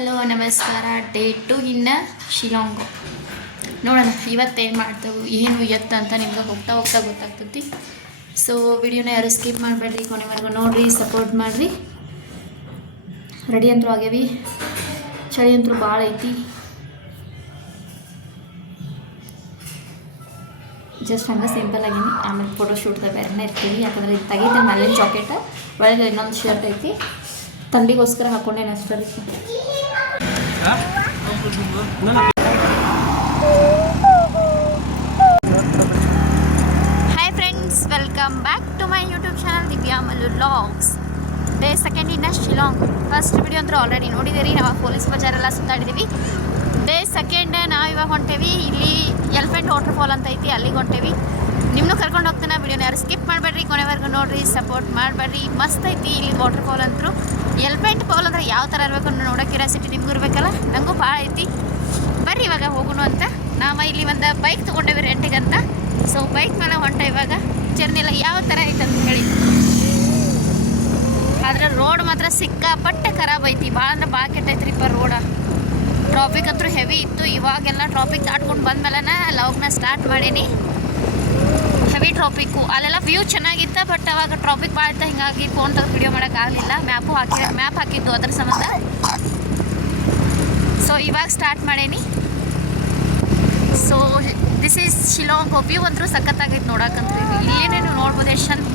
Hello ನಮಸ್ಕಾರ. Day 2 ಇನ್ನು ಶಿಲಾಂಗ್ ನೋಡೋಣ ಇವತ್ತೇನು ಮಾಡ್ತೇವೆ ಏನು ಎತ್ತ ಅಂತ ನಿಮ್ಗೆ ಹೋಗ್ತಾ ಗೊತ್ತಾಗ್ತೈತಿ. ಸೊ ವಿಡಿಯೋನ ಯಾರು ಸ್ಕಿಪ್ ಮಾಡಬೇಡ್ರಿ, ಕೊನೆವರೆಗೂ ನೋಡಿರಿ, ಸಪೋರ್ಟ್ ಮಾಡಿರಿ. ರೆಡಿ ಅಂತೂ ಆಗ್ಯಾವಿ, ಚಳಿ ಅಂತೂ ಭಾಳ ಐತಿ. ಜಸ್ಟ್ ಹಂಗೆ ಸಿಂಪಲ್ ಆಗೀನಿ. ಆಮೇಲೆ ಫೋಟೋಶೂಟ್ದಾಗ ಬೇರೆನೇ ಇರ್ತೀವಿ, ಯಾಕಂದರೆ ಇದು ತೆಗಿತೀನಿ ಮೇಲಿನ ಜಾಕೆಟ್, ಒಳಗೆ ಇನ್ನೊಂದು ಶರ್ಟ್ ಐತಿ, ಥಂಡಿಗೋಸ್ಕರ ಹಾಕ್ಕೊಂಡೇನು ಅಷ್ಟೇ. Hi friends, welcome back to my YouTube channel Divya Mallu vlogs. Day 2 ಇನ್ನು ಶಿಲಾಂಗ್. ಫಸ್ಟ್ ವಿಡಿಯೋ ಅಂತೂ ಆಲ್ರೆಡಿ ನೋಡಿದ್ದೀರಿ, ನಾವು ಪೊಲೀಸ್ ಬಜಾರೆಲ್ಲ ಸುತ್ತಾಡಿದ್ದೀವಿ. ಡೇ 2 ನಾವು ಇವಾಗ ಹೊಂಟೇವಿ. ಇಲ್ಲಿ ಎಲಿಫೆಂಟ್ ವಾಟರ್ ಫಾಲ್ ಅಂತ ಐತಿ, ಅಲ್ಲಿಗೆ ಹೊಂಟೇವಿ. ನಿಮ್ಮನ್ನು ಕರ್ಕೊಂಡು ಹೋಗ್ತಾನೆ. ವಿಡಿಯೋನ ಯಾರು ಸ್ಕಿಪ್ ಮಾಡಬೇಡ್ರಿ, ಕೊನೆವರೆಗೂ ನೋಡಿರಿ, ಸಪೋರ್ಟ್ ಮಾಡಬೇಡ್ರಿ. ಮಸ್ತ್ ಐತಿ ಇಲ್ಲಿ ವಾಟರ್ ಫಾಲ್ ಅಂತೂ. ಎಲಿಫೆಂಟ್ ಫಾಲ್ ಅಂದರೆ ಯಾವ ಥರ ಇರಬೇಕು ಅನ್ನೋ ನೋಡೋ ಕ್ಯೂರಿಯಾಸಿಟಿ ನಿಮಗೂ ಇರಬೇಕಲ್ಲ, ನನಗೂ ಭಾಳ ಐತಿ. ಬರ್ರಿ ಇವಾಗ ಹೋಗೋಣ ಅಂತ. ನಾವು ಇಲ್ಲಿ ಒಂದು ಬೈಕ್ ತೊಗೊಂಡೇವಿ ರೆಂಟಿಗಂತ. ಸೊ ಬೈಕ್ ಮೇಲೆ ಹೊಂಟ ಇವಾಗ ಜರ್ನಿ ಎಲ್ಲ ಯಾವ ಥರ ಐತೆ ಅಂತ ಹೇಳಿ. ಆದರೆ ರೋಡ್ ಮಾತ್ರ ಸಿಕ್ಕಾಪಟ್ಟೆ ಖರಾಬ್ ಐತಿ, ಭಾಳ ಅಂದ್ರೆ ಭಾಳ ಕೆಟ್ಟೈತ್ರಿಪ್ಪ ರೋಡ. ಟ್ರಾಫಿಕ್ ಅಂತೂ ಹೆವಿ ಇತ್ತು. ಇವಾಗೆಲ್ಲ ಟ್ರಾಫಿಕ್ ದಾಟ್ಕೊಂಡು ಬಂದಮೇಲೆ ಲಾಗ್ನ ಸ್ಟಾರ್ಟ್ ಮಾಡೀನಿ. Heavy traffic. ಅಲ್ಲೆಲ್ಲ ವ್ಯೂ ಚೆನ್ನಾಗಿತ್ತು, ಬಟ್ ಅವಾಗ ಟ್ರಾಫಿಕ್ ಭಾಳ ಇತ್ತು, ಹೀಗಾಗಿ ಫೋನ್ ತೆಗೆದು ವಿಡಿಯೋ ಮಾಡೋಕ್ಕಾಗಲಿಲ್ಲ. ಮ್ಯಾಪ್ ಹಾಕಿದ್ದು ಅದ್ರ ಸಂಬಂಧ. ಸೊ ಇವಾಗ ಸ್ಟಾರ್ಟ್ ಮಾಡೀನಿ. So this is Shillong. View ಅಂತೂ ಸಖತ್ತಾಗೈತೆ ನೋಡೋಕ್ಕಂತೂ. ಇಲ್ಲೇನೇನು ನೋಡ್ಬೋದು, ಎಷ್ಟು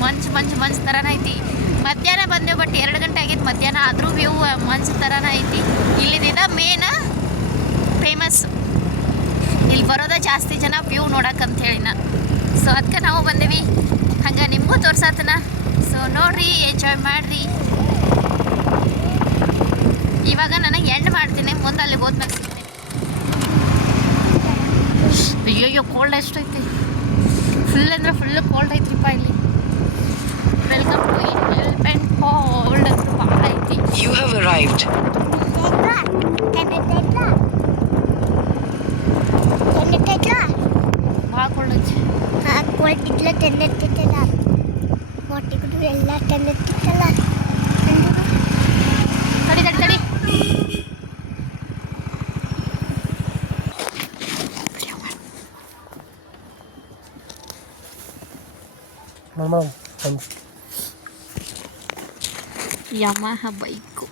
ಮಂಜು ಥರನೇ ಐತಿ. ಮಧ್ಯಾಹ್ನ ಬಂದೆವು, ಬಟ್ 2 ಗಂಟೆ ಆಗೈತೆ ಮಧ್ಯಾಹ್ನ, ಆದರೂ ವ್ಯೂ ಮಂಜು ಥರನೇ ಐತಿ. ಇಲ್ಲಿದ್ದ ಮೇನ್ ಫೇಮಸ್, ಇಲ್ಲಿ ಬರೋದೇ ಜಾಸ್ತಿ ಜನ ವ್ಯೂ ನೋಡೋಕ್ಕಂತ ಹೇಳಿನ. ಸೊ ಅದಕ್ಕೆ ನಾವು ಬಂದೀವಿ, ಹಂಗೆ ನಿಮಗೂ ತೋರ್ಸತ್ತನ. ಸೊ ನೋಡಿರಿ, ಎಂಜಾಯ್ ಮಾಡಿರಿ. ಇವಾಗ ನನಗೆ ಎಂಡ್ ಮಾಡ್ತೀನಿ, ಮುಂದೆ ಅಲ್ಲಿಗೆ ಹೋದ್ಮೇಲೆ ಸಿಗ್ತೀನಿ. ಅಯ್ಯೋ ಕೋಲ್ಡ್ ಎಷ್ಟೈತಿ, ಫುಲ್ ಅಂದರೆ ಫುಲ್ಲು ಕೋಲ್ಡ್ ಐತ್ರಿಪ್ಪ ಇಲ್ಲಿ. ವೆಲ್ಕಮ್ ಟು ಎಲಿಫೆಂಟ್ ಫಾಲ್ ಅಂತ ಭಾಳ ಐತಿ. You have arrived. ಭಾಳ ಕೋಲ್ಡ್ ಐತಿ. ಕೋಲ್ಡ್ ತೆಂದೆತ್ತಿತ್ತಲ್ಲ, ಮೊಟ್ಟೆಗಳು ಎಲ್ಲ ತೆಂದೆತ್ತಿತ್ತಲ್ಲ. ತಡಿ ಯಮಹ ಬೈಕು.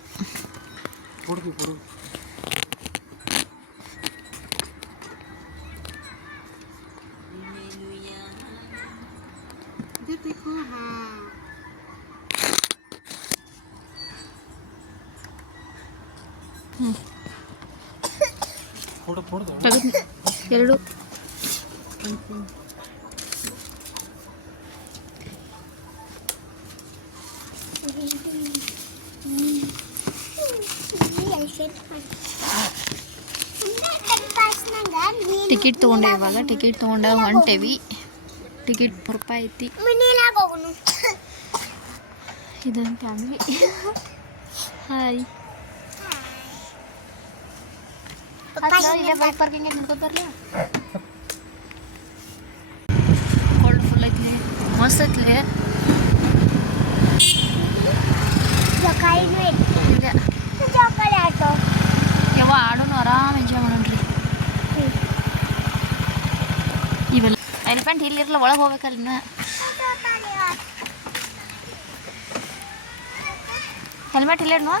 ಎರಡು ಟಿಕೆಟ್ ತೊಗೊಂಡೆ. ಇವಾಗ ಟಿಕೆಟ್ ತೊಗೊಂಡ ಹೊಂಟೇವಿ. ಟಿಕೆಟ್ ₹1 ಐತಿ. ಇದೊಂದು ಫ್ಯಾಮಿಲಿ. ಹಾಯ್. ಇಲ್ಲೇ ಬೈಕ್ ಪಾರ್ಕಿಂಗ್ ನಿಂತ್ಕೋತಾರಲ್ಲ. ಕೋಲ್ಡ್ ಫುಲ್ ಐತಿ, ಮಸ್ತ್ ಐತ್ಲಿ. ಯಾವ ಆಡೋನು ಆರಾಮ್ ಎಂಜಾಯ್ ಮಾಡೋಣ್ರಿ. ಇವೆಲ್ಲ ಎಲಿಫೆಂಟ್ ಇಲ್ಲಿರಲ್ಲ, ಒಳಗೆ ಹೋಗ್ಬೇಕಲ್ಲ. ಇನ್ನ ಹೆಲ್ಮೆಟ್ ಇಲ್ಲೇನು?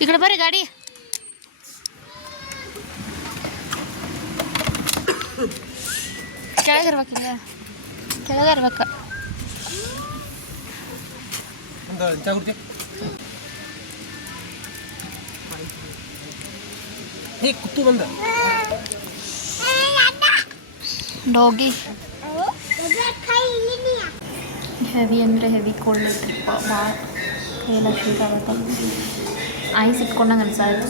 ಈ ಕಡೆ ಬರ್ರಿ ಗಾಡಿ. ಕೆಳಗಿರ್ಬೇಕಿಲ್ಲ, ಕೆಳಗೆ ಇರ್ಬೇಕ. ಡಾಗಿ ಹೆವಿ ಅಂದರೆ ಹೆವಿ ಕೋಲ್ಡ್ ಐತ್ರಿಪ್ಪ ಭಾಳ. ಕೈಯೆಲ್ಲ ಶೀತ ಆಗುತ್ತೆ, ಐಸ್ ಇಟ್ಕೊಂಡಂಗೆ ಅನ್ಸಾಯ್ತು.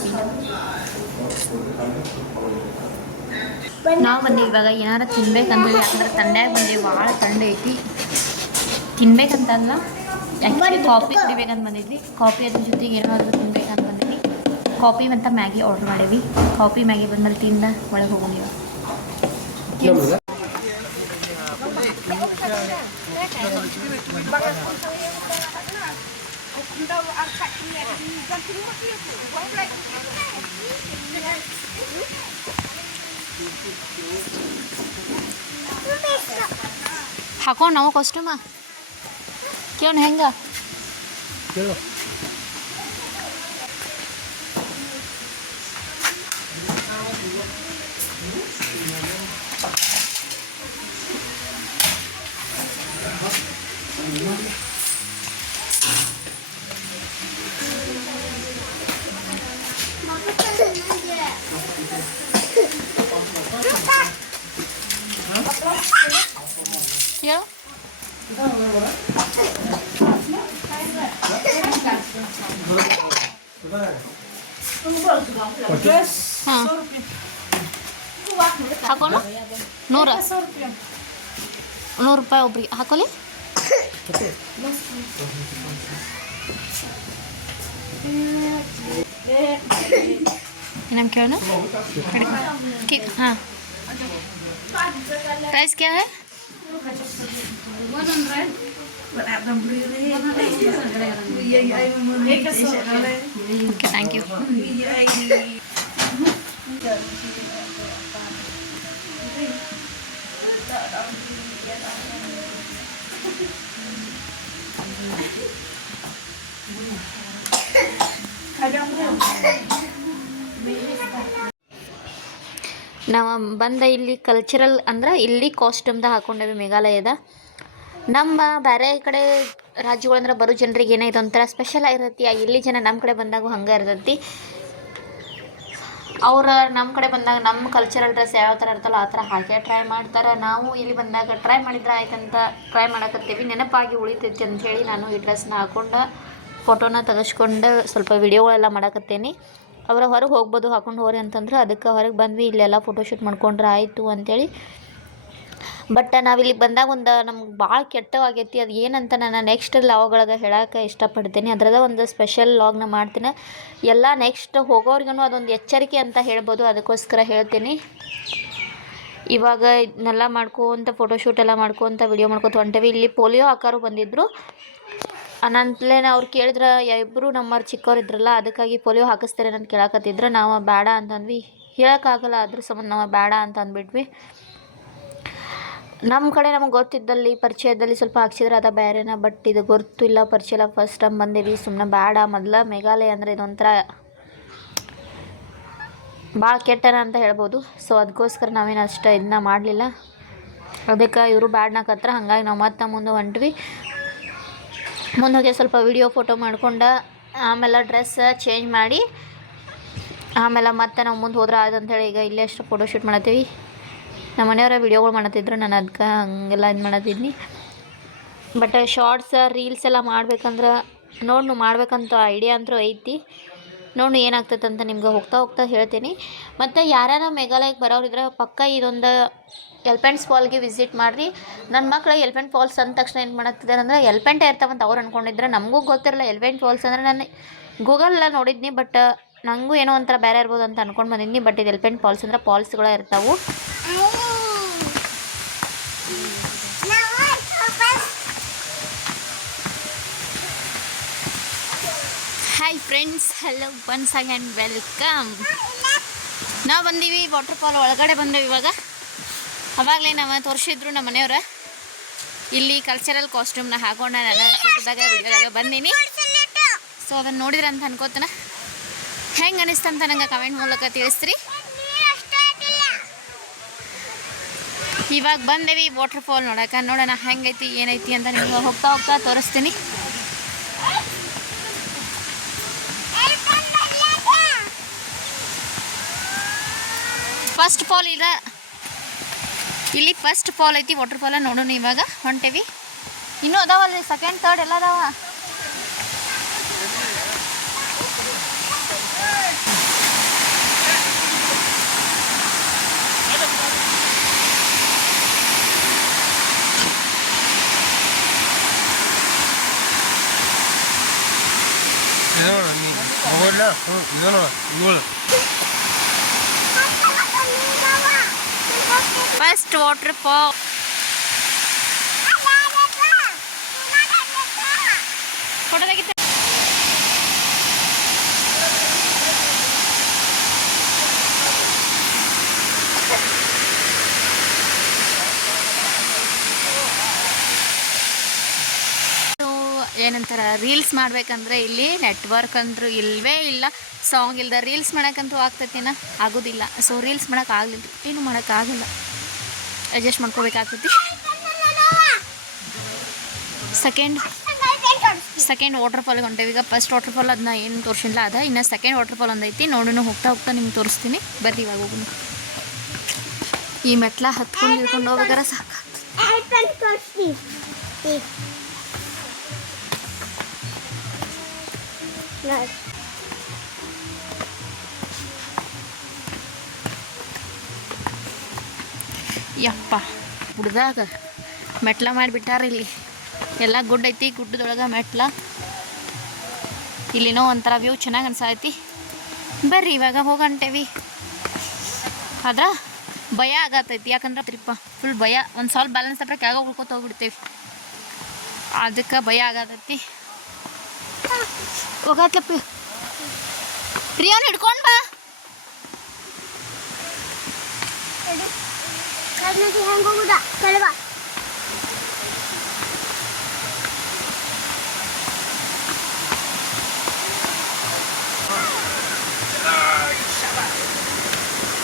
ನಾವು ಬಂದು ಇವಾಗ ಏನಾರು ತಿನ್ಬೇಕಂತೇಳಿ, ಯಾಕಂದ್ರೆ ತಂಡ್ಯಾಗ ಬಂದೀವಿ, ಭಾಳ ಥಂಡಿ ಐತಿ. ತಿನ್ಬೇಕಂತಲ್ಲ, ಆ್ಯಕ್ಚುಲಿ ಕಾಫಿ ಕುಡಿಬೇಕಂತ ಬಂದಿದ್ವಿ. ಕಾಫಿ ಅದ್ರ ಜೊತೆಗೆ ಏನಾದರೂ ತಿನ್ಬೇಕಂತ ಬಂದಿದ್ವಿ. ಕಾಫಿ ಮತ್ತು ಮ್ಯಾಗಿ ಆರ್ಡ್ರ್ ಮಾಡೀವಿ. ಕಾಫಿ ಮ್ಯಾಗಿ ಬಂದ್ಮೇಲೆ ತಿಂದ ಒಳಗೆ ಹೋಗೋಣ. ಇವಾಗ ಹಾಕೊಂಡು ನಾವು ಕಾಸ್ಟ್ಯೂಮ ಕೇಳೋಣ ಹೆಂಗ ಹೇಳು ಹಾಂ ಹಾಕೋಣ 100 ರೂಪಾಯಿ ಒಬ್ರಿಗೆ ಹಾಕೊಳ್ಳಿ ಏನಂತ ಕೇಳೋಣ हाँ प्राइस क्या है ओके थैंक यू ನಾವು ಬಂದ ಇಲ್ಲಿ ಕಲ್ಚರಲ್ ಅಂದ್ರೆ ಇಲ್ಲಿ ಕಾಸ್ಟ್ಯೂಮ್ದ ಹಾಕೊಂಡೇವಿ ಮೇಘಾಲಯದ ನಮ್ಮ ಬೇರೆ ಕಡೆ ರಾಜ್ಯಗಳಂದ್ರೆ ಬರೋ ಜನರಿಗೆ ಏನೋ ಇದೊಂಥರ ಸ್ಪೆಷಲ್ ಆಗಿರತ್ತಿ ಇಲ್ಲಿ ಜನ ನಮ್ಮ ಕಡೆ ಬಂದಾಗ ಹಂಗೆ ಇರ್ತೈತಿ ಅವ್ರು ನಮ್ಮ ಕಡೆ ಬಂದಾಗ ನಮ್ಮ ಕಲ್ಚರಲ್ ಡ್ರೆಸ್ ಯಾವ ಥರ ಇರ್ತಲ್ಲ ಆ ಥರ ಹಾಗೆ ಟ್ರೈ ಮಾಡ್ತಾರೆ ನಾವು ಇಲ್ಲಿ ಬಂದಾಗ ಟ್ರೈ ಮಾಡಿದ್ರೆ ಆಯ್ತಂತ ಟ್ರೈ ಮಾಡಕತ್ತೀವಿ ನೆನಪಾಗಿ ಉಳಿತೈತಿ ಅಂಥೇಳಿ ನಾನು ಈ ಡ್ರೆಸ್ನ ಹಾಕ್ಕೊಂಡು ಫೋಟೋನ ತೆಗೆಸ್ಕೊಂಡು ಸ್ವಲ್ಪ ವಿಡಿಯೋಗಳೆಲ್ಲ ಮಾಡಕತ್ತೇನೆ ಅವರ ಹೊರಗೆ ಹೋಗ್ಬೋದು ಹಾಕೊಂಡು ಹೋರಿ ಅಂತಂದ್ರೆ ಅದಕ್ಕೆ ಹೊರಗೆ ಬಂದ್ವಿ ಇಲ್ಲೆಲ್ಲ ಫೋಟೋಶೂಟ್ ಮಾಡ್ಕೊಂಡ್ರೆ ಆಯಿತು ಅಂಥೇಳಿ ಬಟ್ ನಾವಿಲ್ಲಿ ಬಂದಾಗ ಒಂದು ನಮ್ಗೆ ಭಾಳ ಕೆಟ್ಟವಾಗೈತಿ ಅದು ಏನಂತ ನಾನು ನೆಕ್ಸ್ಟ್ ಲಾಗ್ಗಳಿಗೆ ಹೇಳೋಕೆ ಇಷ್ಟಪಡ್ತೀನಿ ಅದರದ ಒಂದು ಸ್ಪೆಷಲ್ ಲಾಗ್ನ ಮಾಡ್ತೀನಿ ಎಲ್ಲ ನೆಕ್ಸ್ಟ್ ಹೋಗೋರ್ಗೂ ಅದೊಂದು ಎಚ್ಚರಿಕೆ ಅಂತ ಹೇಳ್ಬೋದು ಅದಕ್ಕೋಸ್ಕರ ಹೇಳ್ತೀನಿ ಇವಾಗ ಇದನ್ನೆಲ್ಲ ಮಾಡ್ಕೊತ ಫೋಟೋಶೂಟ್ ಎಲ್ಲ ಮಾಡ್ಕೊತ ವಿಡಿಯೋ ಮಾಡ್ಕೊತ ಹೊಂಟೇವಿ ಇಲ್ಲಿ ಪೋಲಿಯೋ ಹಾಕೋರು ಬಂದಿದ್ದರು ಅನಂತಲೇ ಅವ್ರು ಕೇಳಿದ್ರೆ ಇಬ್ಬರು ನಮ್ಮವ್ರು ಚಿಕ್ಕವ್ರು ಇದ್ರಲ್ಲ ಅದಕ್ಕಾಗಿ ಪೋಲಿಯೋ ಹಾಕಿಸ್ತಾರೆ ಅಂತ ಕೇಳಕತ್ತಿದ್ರು ನಾವು ಬೇಡ ಅಂತಂದ್ವಿ ಹೇಳೋಕ್ಕಾಗಲ್ಲ ಅದ್ರ ಸಂಬಂಧ ನಾವು ಬೇಡ ಅಂತ ಅಂದ್ಬಿಟ್ವಿ ನಮ್ಮ ಕಡೆ ನಮಗೆ ಗೊತ್ತಿದ್ದಲ್ಲಿ ಪರಿಚಯದಲ್ಲಿ ಸ್ವಲ್ಪ ಹಾಕ್ಸಿದ್ರೆ ಅದ ಬೇರೆನ ಬಟ್ ಇದು ಗೊತ್ತಿಲ್ಲ ಪರಿಚಯ ಇಲ್ಲ ಫಸ್ಟ್ ಟೈಮ್ ಬಂದೇವಿ ಸುಮ್ಮನೆ ಬೇಡ ಮೊದಲ ಮೇಘಾಲಯ ಅಂದರೆ ಇದೊಂಥರ ಭಾಳ ಕೆಟ್ಟನ ಅಂತ ಹೇಳ್ಬೋದು ಸೊ ಅದಕ್ಕೋಸ್ಕರ ನಾವೇನು ಅಷ್ಟು ಇದನ್ನ ಮಾಡಲಿಲ್ಲ ಅದಕ್ಕೆ ಇವರು ಬ್ಯಾಡ್ನಾಕತ್ರ ಹಾಗಾಗಿ ನಾವು ಮತ್ತೆ ಮುಂದೆ ಹೊಂಟ್ವಿ ಮುಂದೆ ಹೋಗಿ ಸ್ವಲ್ಪ ವಿಡಿಯೋ ಫೋಟೋ ಮಾಡ್ಕೊಂಡು ಆಮೇಲೆ ಡ್ರೆಸ್ ಚೇಂಜ್ ಮಾಡಿ ಆಮೇಲೆ ಮತ್ತೆ ನಾವು ಮುಂದೆ ಹೋದ್ರೆ ಆದಂಥೇಳಿ ಈಗ ಇಲ್ಲೇ ಅಷ್ಟು ಫೋಟೋಶೂಟ್ ಮಾಡತ್ತೀವಿ ನಮ್ಮ ಮನೆಯವರ ವಿಡಿಯೋಗಳು ಮಾಡತ್ತಿದ್ರು ನಾನು ಅದಕ್ಕೆ ಹಂಗೆಲ್ಲ ಇದು ಮಾಡತ್ತಿದ್ನಿ ಬಟ್ ಶಾರ್ಟ್ಸ್ ರೀಲ್ಸ್ ಎಲ್ಲ ಮಾಡ್ಬೇಕಂದ್ರೆ ನೋಡು ಮಾಡ್ಬೇಕಂತ ಐಡಿಯಾ ಅಂತೂ ಐತಿ ನೋಡು ಏನಾಗ್ತೈತೆ ಅಂತ ನಿಮ್ಗೆ ಹೋಗ್ತಾ ಹೋಗ್ತಾ ಹೇಳ್ತೀನಿ ಮತ್ತು ಯಾರ್ಯಾರ ಮೇಘಾಲಯಕ್ಕೆ ಬರೋರಿದ್ರೆ ಪಕ್ಕ ಇದೊಂದು ಎಲಿಫೆಂಟ್ಸ್ ಫಾಲ್ಗೆ ವಿಸಿಟ್ ಮಾಡಿರಿ ನನ್ನ ಮಕ್ಕಳು ಎಲಿಫೆಂಟ್ ಫಾಲ್ಸ್ ಅಂದ ತಕ್ಷಣ ಏನು ಮಾಡತ್ತಿದ್ದಾರೆ ಅಂದರೆ ಎಲಿಫೆಂಟೇ ಇರ್ತಾವಂತ ಅವ್ರು ಅಂದ್ಕೊಂಡಿದ್ರೆ ನಮಗೂ ಗೊತ್ತಿರಲ್ಲ ಎಲಿಫೆಂಟ್ ಫಾಲ್ಸ್ ಅಂದರೆ ನಾನು ಗೂಗಲೆಲ್ಲ ನೋಡಿದ್ನಿ ಬಟ್ ನನಗೂ ಏನೋ ಒಂಥರ ಬೇರೆ ಇರ್ಬೋದು ಅಂತ ಅಂದ್ಕೊಂಡು ಬಂದಿದ್ನಿ ಬಟ್ ಇದು ಎಲಿಫೆಂಟ್ ಫಾಲ್ಸ್ ಅಂದ್ರೆ ಫಾಲ್ಸ್ಗಳು ಇರ್ತಾವೆ hi friends hello once again welcome ನಾವು ಬಂದೀವಿ ವಾಟರ್ ಫಾಲ್ ಒಳಗಡೆ ಬಂದೇವಿ ಇವಾಗ ಅವಾಗಲೇ ನಾವು ತೋರಿಸಿದ್ರು ನಮ್ಮ ಮನೆಯವ್ರ ಇಲ್ಲಿ ಕಲ್ಚರಲ್ ಕಾಸ್ಟ್ಯೂಮ್ನ ಹಾಕೊಂಡು ನಾನು ಫೋಟೋದಾಗ ವಿಡಿಯೋದಾಗ ಬಂದೀನಿ ಸೊ ಅದನ್ನು ನೋಡಿದ್ರೆ ಅಂತ ಅನ್ಕೋತಾನೆ ಹೆಂಗೆ ಅನಿಸ್ತಂತ ನಂಗೆ ಕಮೆಂಟ್ ಮೂಲಕ ತಿಳಿಸ್ತೀರಿ ಇವಾಗ ಬಂದೇವಿ ವಾಟರ್ ಫಾಲ್ ನೋಡೋಕೆ ನೋಡೋಣ ಹೆಂಗೈತಿ ಏನೈತಿ ಅಂತ ನಿಮ್ಗೆ ಹೋಗ್ತಾ ಹೋಗ್ತಾ ತೋರಿಸ್ತೀನಿ ಫಸ್ಟ್ ಫಾಲ್ ಇದೆ ಇಲ್ಲಿ ಫಸ್ಟ್ ಫಾಲ್ ಐತಿ ವಾಟರ್ ಫಾಲ ನೋಡೋಣ ಇವಾಗ ಹೊಂಟೇವಿ ಇನ್ನೂ ಅದಾವಲ್ರಿ ಸೆಕೆಂಡ್ ಥರ್ಡ್ ಎಲ್ಲ ಅದಾವ ಫಸ್ಟ್ ವಾಟರ್ ಫಾಲ್ ಫೋಟೋ ತೆಗಿತ ಏನಂತಾರೆ ರೀಲ್ಸ್ ಮಾಡ್ಬೇಕಂದ್ರೆ ಇಲ್ಲಿ ನೆಟ್ವರ್ಕ್ ಅಂದ್ರೂ ಇಲ್ಲವೇ ಇಲ್ಲ. ಸಾಂಗ್ ಇಲ್ದ ರೀಲ್ಸ್ ಮಾಡೋಕ್ಕಂತೂ ಆಗ್ತೈತಿನ ಆಗೋದಿಲ್ಲ. ಸೊ ರೀಲ್ಸ್ ಮಾಡೋಕ್ಕಾಗಲಿಲ್ಲ, ಏನು ಮಾಡೋಕ್ಕಾಗಲ್ಲ, ಅಡ್ಜಸ್ಟ್ ಮಾಡ್ಕೋಬೇಕಾಗ್ತೈತಿ. ಸೆಕೆಂಡ್ ವಾಟರ್ ಫಾಲ್ಗೆ ಹೊಂಟೇವಿ. ಈಗ ಫಸ್ಟ್ ವಾಟರ್ ಫಾಲ್ ಅದನ್ನ ಏನು ತೋರಿಸಿಲ್ಲ, ಅದ ಇನ್ನು ಸೆಕೆಂಡ್ ವಾಟರ್ ಫಾಲ್ ಒಂದೈತಿ. ನೋಡೋಣ, ಹೋಗ್ತಾ ಹೋಗ್ತಾ ನಿಮ್ಗೆ ತೋರಿಸ್ತೀನಿ. ಬರ್ರಿ ಇವಾಗ ಹೋಗೋಣ. ಈ ಮೆಟ್ಲ ಹತ್ಕೊಂಡು ಇಳ್ಕೊಂಡು ಹೋಗ್ಬೇಕಾರೆ ಸಾಕಾಗ್ತದೆ. ಯಪ್ಪ ಹುಡ್ದಾಗ ಮೆಟ್ಲ ಮಾಡಿಬಿಟ್ಟಾರ. ಇಲ್ಲಿ ಎಲ್ಲ ಗುಡ್ಡ ಐತಿ, ಗುಡ್ಡದೊಳಗೆ ಮೆಟ್ಲ. ಇಲ್ಲಿನೋ ಒಂಥರ ವ್ಯೂ ಚೆನ್ನಾಗಿ ಅನ್ಸೈತಿ. ಬರ್ರಿ ಇವಾಗ ಹೋಗಂಟೇವಿ. ಆದ್ರೆ ಭಯ ಆಗತ್ತೈತಿ, ಯಾಕಂದ್ರೆ ಟ್ರಿಪ್ಪ ಫುಲ್ ಭಯ. ಒಂದು ಸ್ವಲ್ಪ ಬ್ಯಾಲೆನ್ಸ್ ತಪ್ಪ ಕೆಳಗೆ ಉಳ್ಕೊತ ಹೋಗ್ಬಿಡ್ತೇವೆ, ಅದಕ್ಕೆ ಭಯ ಆಗತೈತಿ. ಹೋಗತ್ಲಪ್ಪ ಪ್ರಿಯಾನ್ ಹಿಡ್ಕೊಂಡು ಬಾ.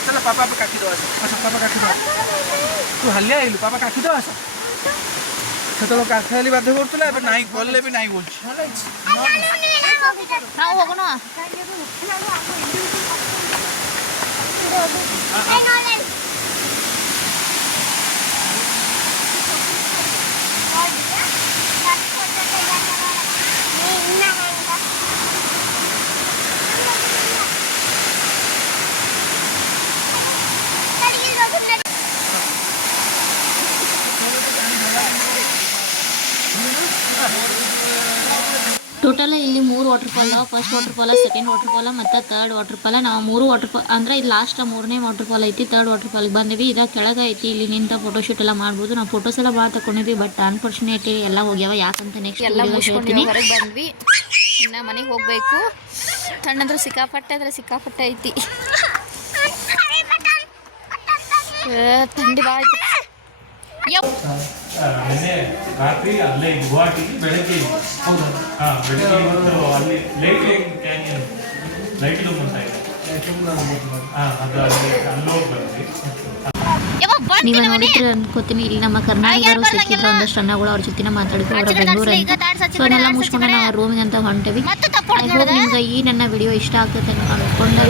चला पापा पे काकी दो असं पापा काकी दो तू हल्ल्या येईल पापा काकी दो असं ସେତେବେଳେ କାଠ ବାଧ୍ୟ କରୁଥିଲା, ଏବେ ନାଇଁ ଗଲେ ବି ନାଇଁ ବୋଲୁଛି। ನಾವು ಹೋಗೋಣ. ಟೋಟಲ್ ಇಲ್ಲಿ 3 water fall. First water follow, second water follow ಮತ್ತು ಥರ್ಡ್ ವಾಟರ್ ಫಾಲ. ನಾವು 3 ವಾಟರ್ ಫಾಲ್ ಅಂದರೆ ಇದು ಲಾಸ್ಟ್ 3ನೇ ವಾಟರ್ ಫಾಲ್ ಐತಿ. ಥರ್ಡ್ ವಾಟರ್ ಫಾಲಿಗೆ ಬಂದಿವಿ. ಇದು ಕೆಳಗೆ ಐತಿ. ಇಲ್ಲಿ ನಿಂತ ಫೋಟೋಶೂಟ್ ಎಲ್ಲ ಮಾಡ್ಬೋದು. ನಾವು ಫೋಟೋಸ್ ಎಲ್ಲ ಭಾಳ ತಗೊಂಡಿದ್ವಿ, ಬಟ್ ಅನ್ಫಾರ್ಚುನೇಟ್ಲಿ ಎಲ್ಲ ಹೋಗ್ಯಾವ. ಯಾಕಂತ ನೆಕ್ಸ್ಟ್ ಎಲ್ಲ ಮುಗಿಸ್ಕೊಂಡು ಹೊರಗೆ ಬಂದ್ವಿ. ಇನ್ನು ಮನೆಗೆ ಹೋಗಬೇಕು. ತಣ್ಣಂದ್ರೆ ಸಿಕ್ಕಾಪಟ್ಟೆ ಐತಿ. ಥಂಡಿ ಭಾಳ ಐತಿ. ರಾತ್ರಿ ಅಲ್ಲೇ ಗುವಾಹಟಿಗೆ ಬೆಳಗ್ಗೆ ಬೆಳಗ್ಗೆ ಇವತ್ತು ಅಲ್ಲಿ ಲೈಟ್ ಲೂಮ್ ಅಂತ ಇದೆ, ಅದು ಅಲ್ಲಿ ಹೋಗಿ ಬಂದ್ವಿ. ನೀವು ನೋಡಿದ್ರೆ ಅನ್ಕೋತೀನಿ. ಇಲ್ಲಿ ನಮ್ಮ ಕರ್ನಾಟಕದವರು ಸಿಕ್ಕಿದ್ರು ಒಂದಷ್ಟು ಅಣ್ಣಗಳು, ಅವ್ರ ಜೊತೆ ಮಾತಾಡಿದ್ರು. ಅವರ ಬೆಂಗಳೂರು ಅಂತ. ಸೊ ಅದನ್ನೆಲ್ಲ ಮುಗಿಸ್ಕೊಂಡು ನಾವು ರೂಮಿಗೆ ಅಂತ ಹೊಂಟೇವಿ. ಐ ಹೋಪ್ ನಿಮ್ಗೆ ಈ ನನ್ನ ವಿಡಿಯೋ ಇಷ್ಟ ಆಗ್ತದೆ ಅಂತ ಅಂದ್ಕೊಂಡು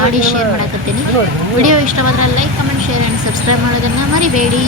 ಮಾಡಿ ಶೇರ್ ಮಾಡಕತ್ತೀನಿ. ವಿಡಿಯೋ ಇಷ್ಟವಾದ್ರೆ like, comment, share and subscribe ಮಾಡೋದನ್ನು ಮರಿಬೇಡಿ.